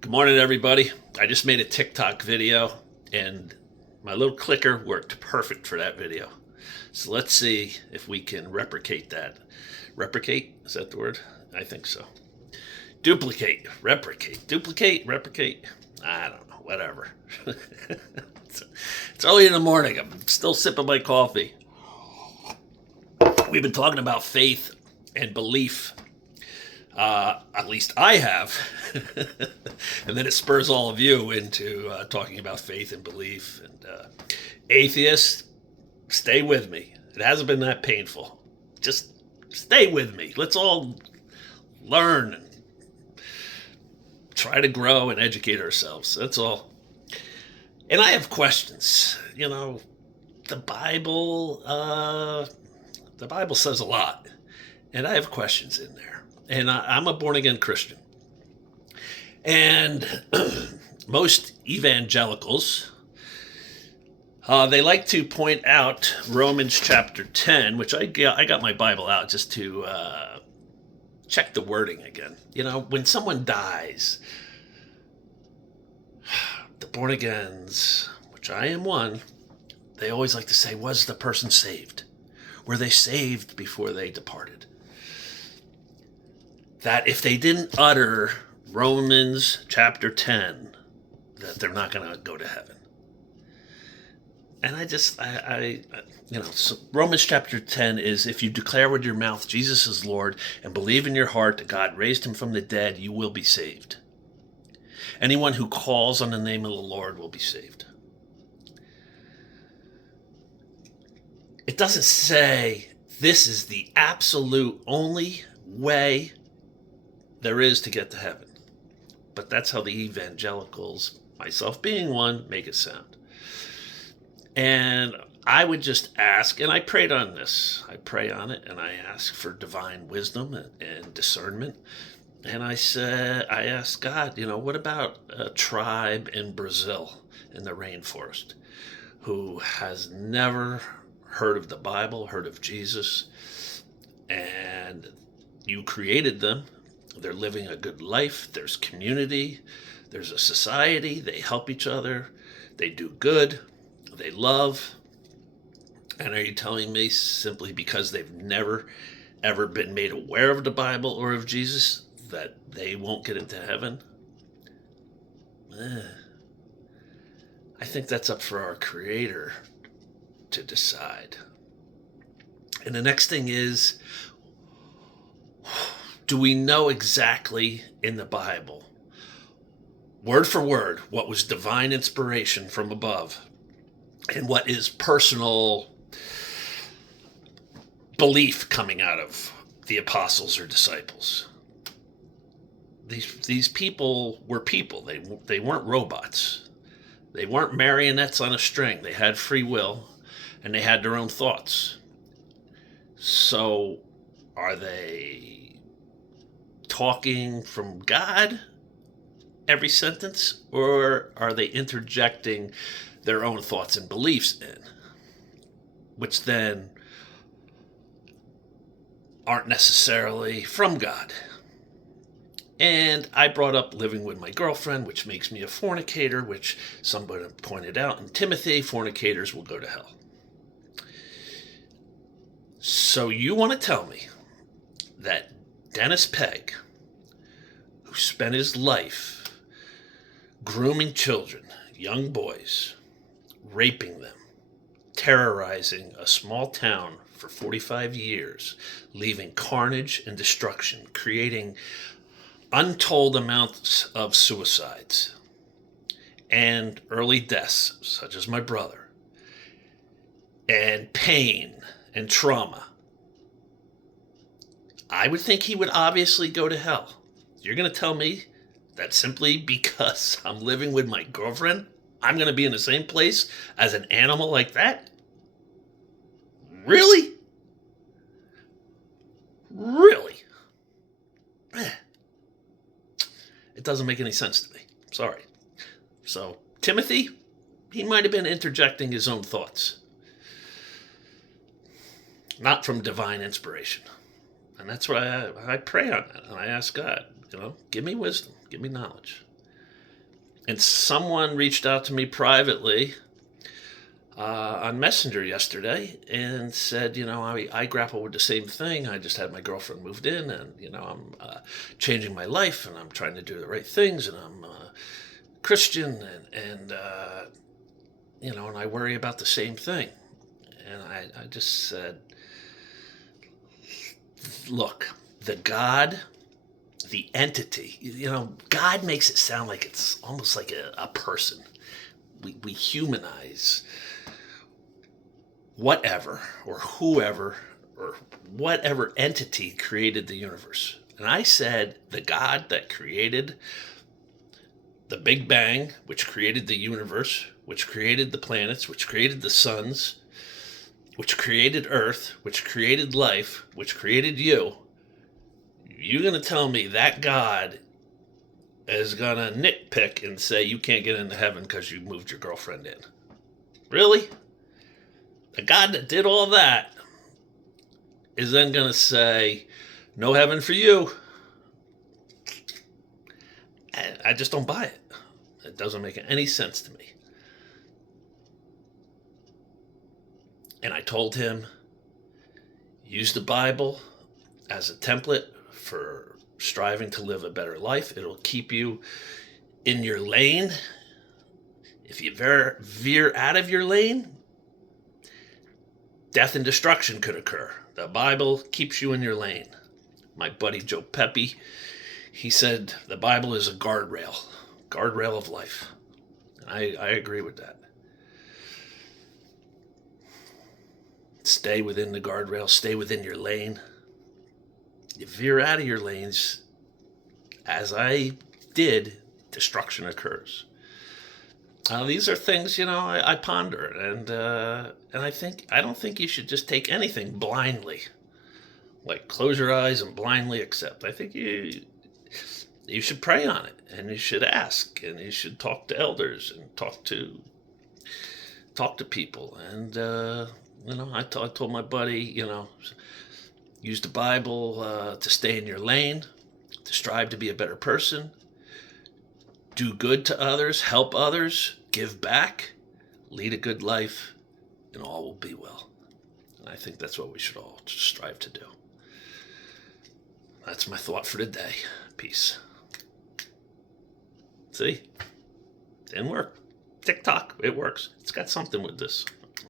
Good morning, everybody. I just made a TikTok video and my little clicker worked perfect for that video. So let's see if we can replicate that. Replicate? Is that the word? I think so. Replicate. I don't know, whatever. It's early in the morning. I'm still sipping my coffee. We've been talking about faith and belief. At least I have. And then it spurs all of you into talking about faith and belief. And atheists, stay with me. It hasn't been that painful. Just stay with me. Let's all learn and try to grow and educate ourselves. That's all. And I have questions. The Bible, the Bible says a lot, and I have questions in there. And I'm a born again Christian. And most evangelicals, they like to point out Romans chapter 10, which I got my Bible out just to check the wording again. When someone dies, the born agains, which I am one, they always like to say, was the person saved? Were they saved before they departed? That if they didn't utter Romans chapter 10, that they're not going to go to heaven. And so Romans chapter 10 is, if you declare with your mouth Jesus is Lord and believe in your heart that God raised him from the dead, you will be saved. Anyone who calls on the name of the Lord will be saved. It doesn't say this is the absolute only way there is to get to heaven. But that's how the evangelicals, myself being one, make it sound. And I would just ask, and I prayed on this. I pray on it, and I ask for divine wisdom and discernment. And I asked God, what about a tribe in Brazil in the rainforest who has never heard of the Bible, heard of Jesus, and you created them. They're living a good life. There's community. There's a society. They help each other. They do good. They love. And are you telling me simply because they've never, ever been made aware of the Bible or of Jesus that they won't get into heaven? I think that's up for our Creator to decide. And the next thing is, do we know exactly in the Bible, word for word, what was divine inspiration from above and what is personal belief coming out of the apostles or disciples? These people were people. They weren't robots. They weren't marionettes on a string. They had free will and they had their own thoughts. So are they talking from God every sentence, or are they interjecting their own thoughts and beliefs in, which then aren't necessarily from God? And I brought up living with my girlfriend, which makes me a fornicator, which somebody pointed out in Timothy, fornicators will go to hell. So you want to tell me that Dennis Pegg, who spent his life grooming children, young boys, raping them, terrorizing a small town for 45 years, leaving carnage and destruction, creating untold amounts of suicides and early deaths, such as my brother, and pain and trauma, I would think he would obviously go to hell. You're going to tell me that simply because I'm living with my girlfriend, I'm going to be in the same place as an animal like that? Really? Really? It doesn't make any sense to me. Sorry. So, Timothy, he might have been interjecting his own thoughts, not from divine inspiration. And that's why I pray on that. And I ask God, give me wisdom, give me knowledge. And someone reached out to me privately on Messenger yesterday and said, I grapple with the same thing. I just had my girlfriend moved in, and I'm changing my life, and I'm trying to do the right things, and I'm Christian, and I worry about the same thing. And I just said, look, the entity, God makes it sound like it's almost like a person. We humanize whatever or whoever or whatever entity created the universe. And I said, the God that created the Big Bang, which created the universe, which created the planets, which created the suns, which created Earth, which created life, which created you, you're going to tell me that God is going to nitpick and say you can't get into heaven because you moved your girlfriend in? Really? The God that did all that is then going to say, no heaven for you? I just don't buy it. It doesn't make any sense to me. And I told him, use the Bible as a template for striving to live a better life. It'll keep you in your lane. If you veer out of your lane, death and destruction could occur. The Bible keeps you in your lane. My buddy Joe Pepe, he said the Bible is a guardrail of life. And I agree with that. Stay within the guardrail, stay within your lane. You veer out of your lanes, as I did, destruction occurs. These are things, I ponder, and I don't think you should just take anything blindly, like close your eyes and blindly accept. I think you should pray on it, and you should ask, and you should talk to elders and talk to people, and I told my buddy, use the Bible to stay in your lane, to strive to be a better person, do good to others, help others, give back, lead a good life, and all will be well. And I think that's what we should all strive to do. That's my thought for today. Peace. See? Didn't work. TikTok, it works. It's got something with this.